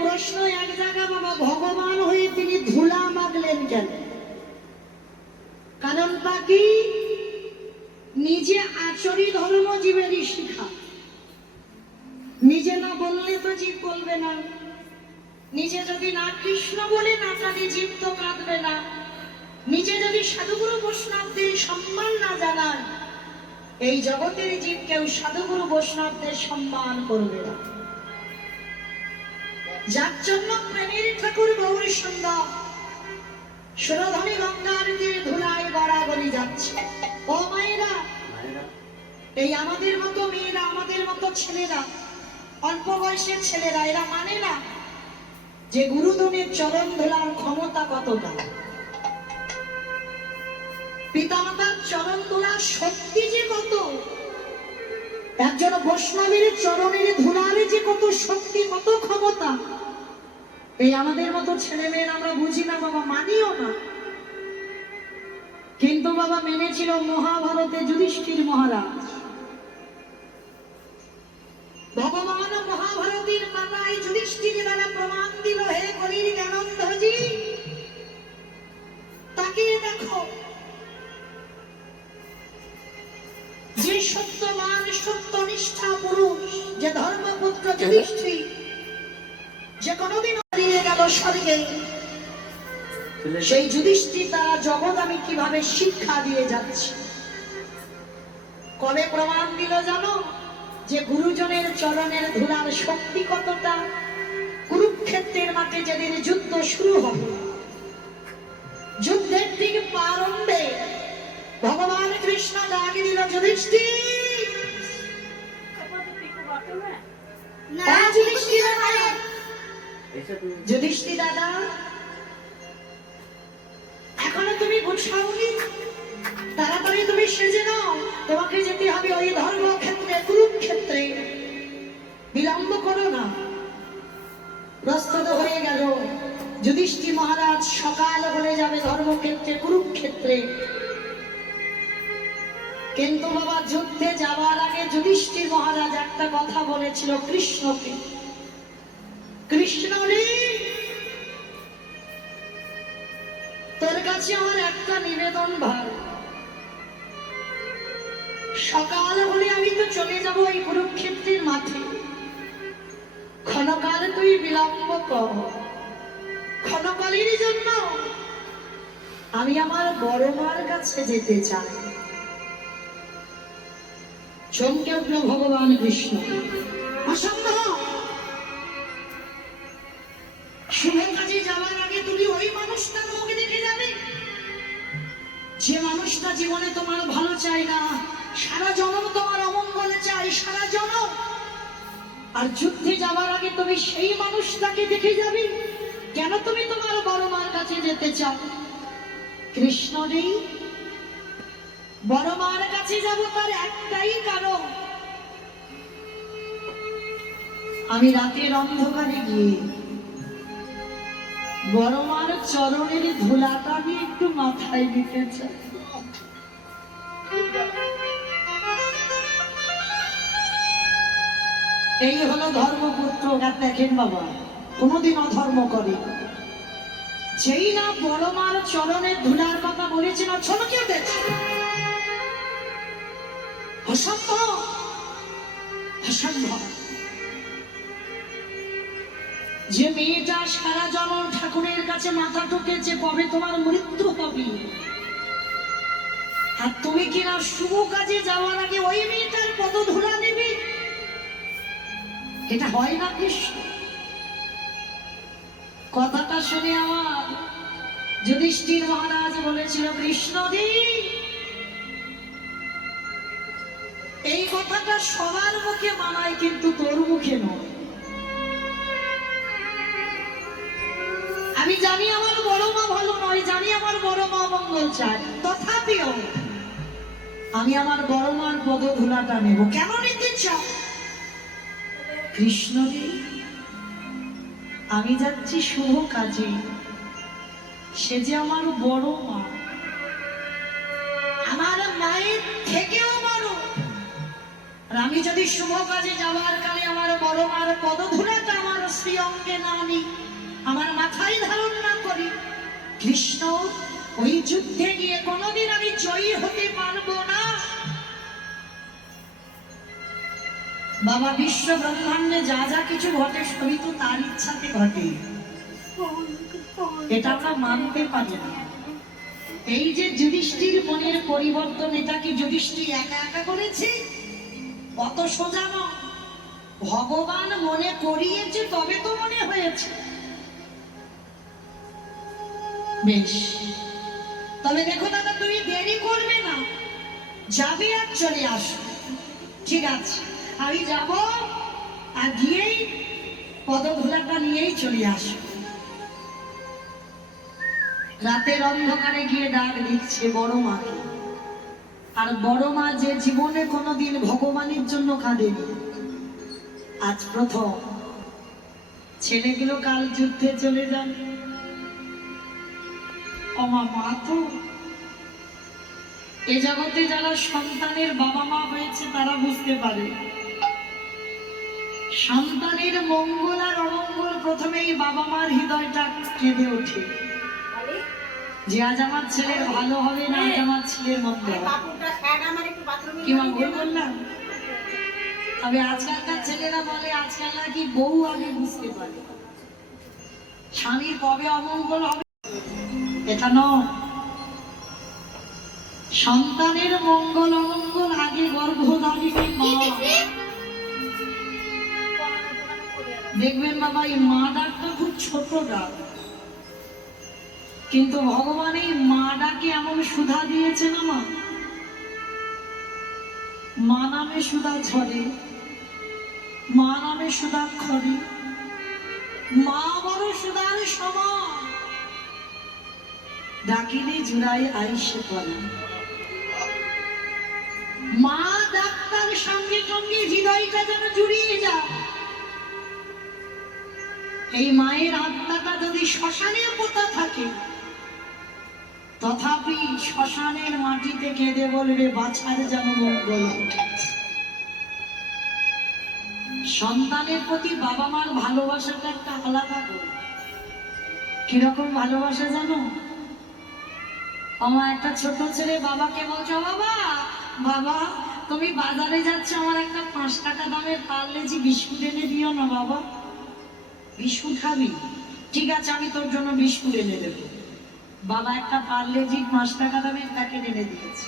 প্রশ্ন এক জায়গা বাবা, ভগবান হয়ে তিনি ধুলা মাগলেন কেন? কারণটা কি? নিজে আচরি ধর্ম জীবেরই শিখা। নিজে না বললে তো জীব বলবে না, নিজে যদি না কৃষ্ণ বলে না কাঁদে জীব তো কাঁদবে না, নিজে যদি সাধুগুরু বৈষ্ণবদের সম্মান না জানান এই জগতের জীব কেউ সাধুগুরু বৈষ্ণবদের সম্মান করবে না। যার জন্য প্রেমের ঠাকুর গৌরী সুন্দর সুরধনী গঙ্গার তীরে ধুলায় গড়াগড়ি যাচ্ছে। ও মায়েরা, এই আমাদের মতো মেয়েরা, আমাদের মতো ছেলেরা, অল্প বয়সের ছেলেরা, এরা মানে না যে গুরুজনের চরণ ধুলার ক্ষমতা কতটা, পিতামাতার চরণ ধুলার শক্তি যে কত, একজন বৈষ্ণবের চরণের ধুলার যে কত শক্তি, কত ক্ষমতা, এই আমাদের মতো ছেলে মেয়েরা আমরা বুঝি না বাবা, মানিও না। কিন্তু বাবা মেনেছিল মহাভারতে যুধিষ্ঠির মহারাজ। ভগবান মহাভারতের পাতায় যুধিষ্ঠির দ্বারা প্রমাণ দিল, হে কলির জ্ঞানন্ধজি, তাকে দেখো, যে সত্যবান সত্যনিষ্ঠা পুরুষ, যে ধর্মপুত্র যুধিষ্ঠির, যে কোনদিন হারিয়ে গেল স্বর্গে, সেই যুধিষ্ঠির তারা জগৎ আমি কিভাবে শিক্ষা দিয়ে যাচ্ছি। কবে প্রমাণ দিল জানো? যে গুরুজনের চরণের ধুলার শক্তি কতটা। কুরুক্ষেত্রের মাঠে যেদিন যুদ্ধ শুরু হবে, যুদ্ধের ঠিক প্রারম্ভে ভগবান কৃষ্ণ ডাক দিল, যুধিষ্ঠির, যুধিষ্ঠির দাদা, এখনো তুমি গুছাওনি, তাড়াতাড়ি তুমি সেজে নাও, তোমাকে যেতে হবে ওই ধর্মক্ষেত্রে, কুরুক্ষেত্রে, বিলম্ব করো না। প্রস্তুত হয়ে গেল যুধিষ্ঠির মহারাজ, সকাল হলে যাবে ধর্মক্ষেত্রে, কুরুক্ষেত্রে। কিন্তু বাবা যুদ্ধে যাওয়ার আগে যুধিষ্ঠির মহারাজ একটা কথা বলেছিল কৃষ্ণকে, কৃষ্ণ রে, তোর কাছে আমার একটা নিবেদন ভার, সকাল হলে আমি তো চলে যাব এই কুরুক্ষেত্রের মাঠে, ক্ষণকাল তুই বিলম্ব কর, ক্ষণকালের জন্য আমি আমার বড় মার কাছে যেতে চাই। চমকে উঠল ভগবান কৃষ্ণ, অসম্ভব, শুভ কাজে যাওয়ার আগে তুমি ওই মানুষটার মুখ দেখে যাবে, যে মানুষটা জীবনে তোমার ভালো চাই না, সারা জনম তোমার অমঙ্গলে চাই, সারা জনম। আর যুদ্ধে যাওয়ার আগে তুমি সেই মানুষটাকে দেখে যাবে। কেন তুমি তোমার বড় মার কাছে যেতে চাও? কৃষ্ণ নেই, বড় মার কাছে যাব তার একটাই কারণ, আমি রাতের অন্ধকারে গিয়ে বড় মার চরণের ধুলাটা আমি একটু মাথায় দিতে চাই। এই হলো ধর্মপুত্র। দেখেন বাবা, কোনদিন অধর্ম করে, যেই না বড় মার চরণের ধুলার কথা বলেছিল, ছলকে উঠেছে, অসম্ভব, অসম্ভব। যে মেয়েটা সারা জনম ঠাকুরের কাছে মাথা ঠুকেছে কবে তোমার মৃত্যু হবে, আর তুমি কিনা শুভ কাজে যাওয়ার আগে ওই মেয়েটার পদধূলা নেবে, এটা হয় না কৃষ্ণ? কথাটা শুনে আমার যুধিষ্ঠির মহারাজ বলেছিল, কৃষ্ণজি এই কথাটা সবার মুখে মানায় কিন্তু তোর মুখে নয়। আমি জানি আমার বড় মা ভালো নয়, জানি আমার বড় মা মঙ্গল চায়, তথাপিও আমি আমার বড় মার পদধূলাটা নেব। কেন নিতে চাও? কৃষ্ণজি আমি যাচ্ছি শুভ কাজে, সে যে আমার বড় মা, আমার মায়ের থেকেও বড়, আর আমি যদি শুভ কাজে যাওয়ার কালে আমার বড় মার পদধূলাটা আমার শ্রী অঙ্গে না নিই, আমার মাথায় ধারণ না করি, কৃষ্ণ ওই যুদ্ধে গিয়ে কোনোদিন আমি জয়ী হতে পারবো না। বাবা বিশ্ব ব্রহ্মাণ্ডে যা যা কিছু ঘটে সবই তো তার ইচ্ছাতে ঘটে, এটা আমরা মানতে পারি না। এই যে যুধিষ্ঠির মনের পরিবর্তন, এটা কি যুধিষ্ঠির একা একা করেছে? অত সোজা নয়, ভগবান মনে করিয়েছে তবে তো মনে হয়েছে। বেশ, তবে দেখো দাদা তুমি দেরি করবে না, যাবে আর চলে আসো। ঠিক আছে, আমি যাব আর গিয়েই পদধূলাটা নিয়েই চলে আসো। রাতের অন্ধকারে গিয়ে ডাক দিচ্ছে বড় মাকে, আর বড় মা যে জীবনে কোনোদিন ভগবানের জন্য কাঁদেনি, আজ প্রথম। ছেলেগুলো কাল যুদ্ধে চলে যান, আমার মা তো এ জগতে যারা সন্তানের বাবা মা হয়েছে তারা বুঝতে পারে সন্তানের মঙ্গল আর অমঙ্গল প্রথমেই বাবা মার হৃদয়টা কেঁদে ওঠে, যে আজ আমার ছেলের ভালো হবে না, আজ আমার ছেলের মন্দ হবে। কি মা ভুল বললাম? তবে আজকালকার ছেলেরা বলে আজকাল নাকি বউ আগে বুঝতে পারে স্বামীর কবে অমঙ্গল হবে, এটা নয়। সন্তানের মঙ্গল অমঙ্গল আগে গর্ভধারিণী মা। দেখবেন বাবা এই মা ডাকটা খুব ছোট ডাক, কিন্তু ভগবান এই মা ডাকে এমন সুধা দিয়েছে না, মা নামে সুধা ঝরে, মা নামে সুধা খরে, মা বড় সুধার সমান, ডাকিলে জুড়াই আইসে পড়ে। মা ডাক্তার সঙ্গে সঙ্গে হৃদয়টা যেন জুড়িয়ে যায়। এই মায়ের আত্মাটা যদি শ্মশানে পোতা থাকে, তথাপি শ্মশানের মাটিতে কেঁদে বলবে বাছার যেন মঙ্গল। সন্তানের প্রতি বাবা মার ভালোবাসাটা একটা আলাদা করে। কিরকম ভালোবাসা জানো? আমার একটা ছোট ছেলে বাবাকে বলছো, বাবা বাবা তুমি বাজারে যাচ্ছ, আমার একটা 5 টাকা দামের পার্লেজি বিস্কুট এনে দিও না বাবা। বিস্কুট খাবি? ঠিক আছে আমি তোর জন্য বিস্কুট এনে দেবো। বাবা একটা পার্লেজি 5 টাকা দামের প্যাকেট এনে দিয়েছে,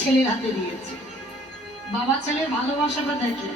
ছেলের হাতে দিয়েছে। বাবা ছেলের ভালোবাসাটা দেখে।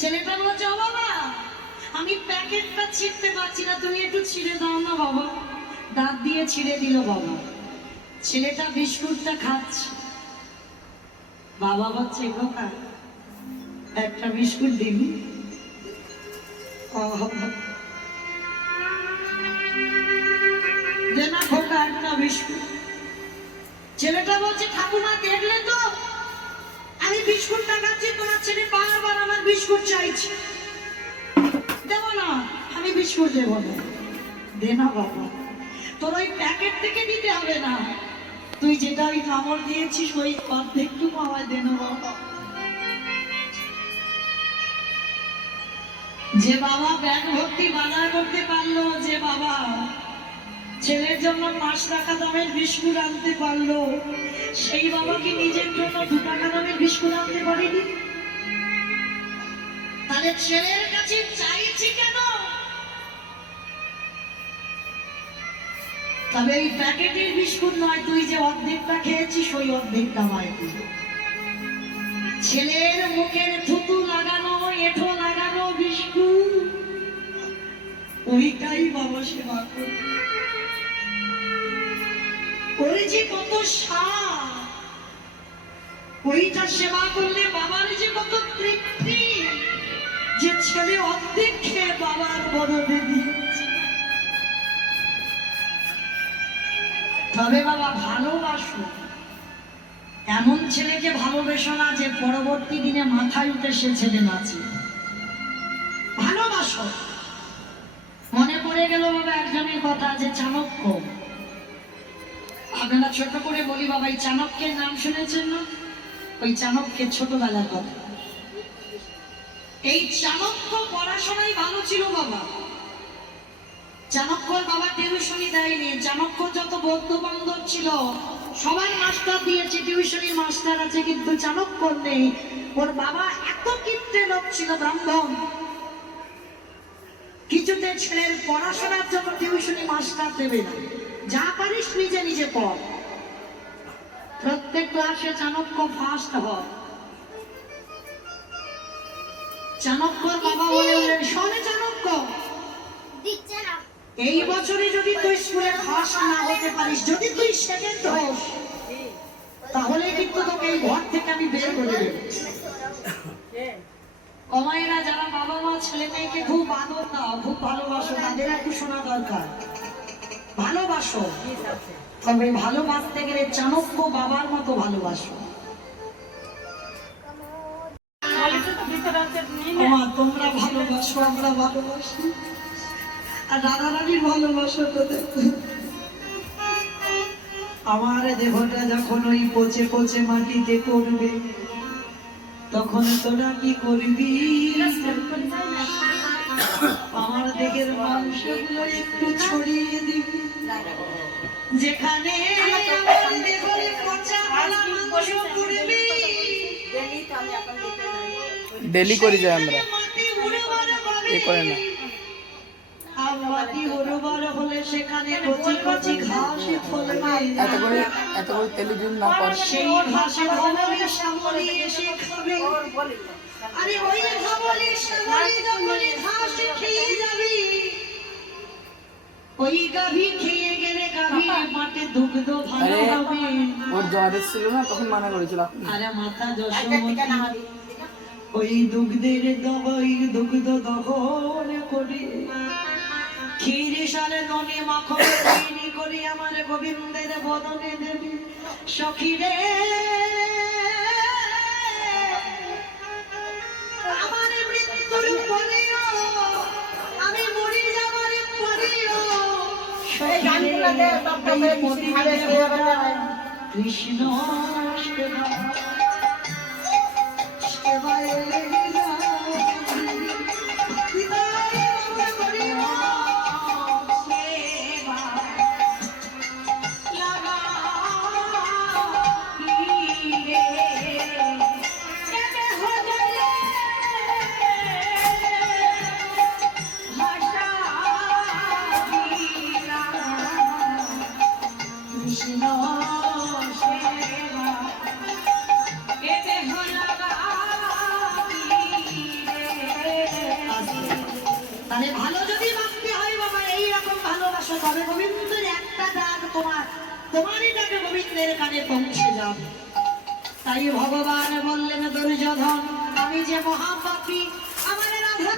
ছেলেটা বলছে, ও বাবা আমি প্যাকেটটা ছিঁড়তে পারছি না, তুমি একটু ছিঁড়ে দাও না বাবা। দাঁত দিয়ে ছিঁড়ে দিল বাবা। ছেলেটা বিস্কুটটা খাচ্ছে, বাবা বলছে, খোকা একটা বিস্কুট দিবি? দে না খোকা একটা বিস্কুট। ছেলেটা বলছে, ঠাকুমা দেখলে তো আমি বিস্কুটটা খাচ্ছি, তোমার ছেলে বারবার আমার বিস্কুট চাইছে। দেব না, আমি বিস্কুট দেবো না। দে না বাবা, তোর ওই প্যাকেট থেকে দিতে হবে না, তুই যেটা ওই কামড় দিয়েছিস ওই অর্ধেকটুকু আমায় দে না বাবা। যে বাবা ব্যাগ ভর্তি বাজার করতে পারলো, যে বাবা ছেলের জন্য 5 টাকা দামের বিস্কুট আনতে পারলো, সেই বাবা কি নিজের জন্য 2 টাকা দামের বিস্কুট আনতে পারেনি? তাহলে ছেলের কাছে চাইছি কেন? তবে এই প্যাকেটের বিস্কুট নয়, তুই যে অর্ধেকটা খেয়েছিস ওই অর্ধেকটা মায় তুই। ছেলের মুখের থুতু লাগানো, এঁঠো লাগানো বিস্কুট, ওইটাই বাবা সেবা করে। ওই যে কত স্বাদ, ওইটা সেবা করলে বাবার যে কত তৃপ্তি, যে ছেলে অর্ধেক খেয়ে বাবার বদলে দিয়েছে। তবে বাবা ভালোবাসো, এমন ছেলেকে ভালোবেসো না যে পরবর্তী দিনে মাথায় উঠে সে ছেলে নাচে। ভালোবাসো। মনে পড়ে গেল বাবা একজনের কথা, যে চাণক্য। আপনারা ছোট করে বলি বাবা, এই চাণক্যের নাম শুনেছেন না? ওই চাণক্যের ছোটবেলার কথা। এই চাণক্য পড়াশোনায় ভালো ছিল বাবা। চাণক্যর বাবা টিউশনি দেয়নি। চাণক্য যত বন্ধু বান্ধব ছিল সবাই মাস্টার দিয়েছে, টিউশনির মাস্টার আছে, কিন্তু চাণক্যর নেই। ওর বাবা এত কিপ্টে লোক ছিল, ব্রাহ্মণ। কিছুতে ছেলের পড়াশোনার জন্য টিউশনি মাস্টার দেবে না, যা পারিস নিজে নিজে পড়। প্রত্যেক ক্লাসে চাণক্য ফার্স্ট হয়। চাণক্যর বাবা বললেন, শোনে চাণক্য, এই বছরে যদি তুই স্কুলে ফার্স্ট না হতে পারিস, যদি তুই সেকেন্ড হোস, তাহলে কিন্তু তোকে এই ঘর থেকে আমি বের করে দেব। কমাইরা যারা বাবা মা ছেলে মেয়েকে খুব আদর দাও, খুব ভালোবাসো, তাদের একটু শোনা দরকার। ভালোবাসো, তবে ভালোবাসতে গেলে চাণক্য বাবার মতো ভালোবাসো। তোমরা ভালোবাসো, আমরা ভালোবাসি, আর রাধা রানীর ভালোবাসো তো দেখো। আমার দেহটা যখন ওই পচে পচে মাটিতে করবে, তখন তোরা কি করবি? আমার দেহের মাংসগুলো একটু ছড়িয়ে দিবি, যেখানে আমার দেহের পচা মাংস করবি। ডেলি করি যাই আমরা, এ করে না। মাটি উর্বর হলে সেখানে কচি কচি ঘাস ফলবে। এত করে টেলিভিশন না পড়ে, সেই ঘাসে ধমলি শ্যামলি এসে খাবে। আরে ওই ধমলি শ্যামলি যখন ঘাস খেয়ে যাবি, ওই গাভী খেয়ে গেলে গাভীর মাঠে দুগ্ধ ভালো হবে। ওর জ্বর এসেছিল না, তখন মানা করেছিল। আরে মাতা যশোমতী ওই দুগ্ধের দবই দুগ্ধ দহন করে ক্ষীর সালে ননে মাখন তৈরি করে আমার গোবিন্দের বদনে দেবে। সখী রে, আমার মৃত্যুর পরেও, আমি মরে যাবার পরেও কৃষ্ণ সেবা সেবায় ভালো যদি বাঁচতে হয় বাবা, এইরকম ভালোবাসো, তবে গোবিন্দের একটা ডাক তোমারই ডাকে গোবিন্দের কানে পৌঁছে যাবে। তাই ভগবান বললেন দুর্যোধন, আমি যে মহাপাপী, আমার রাধা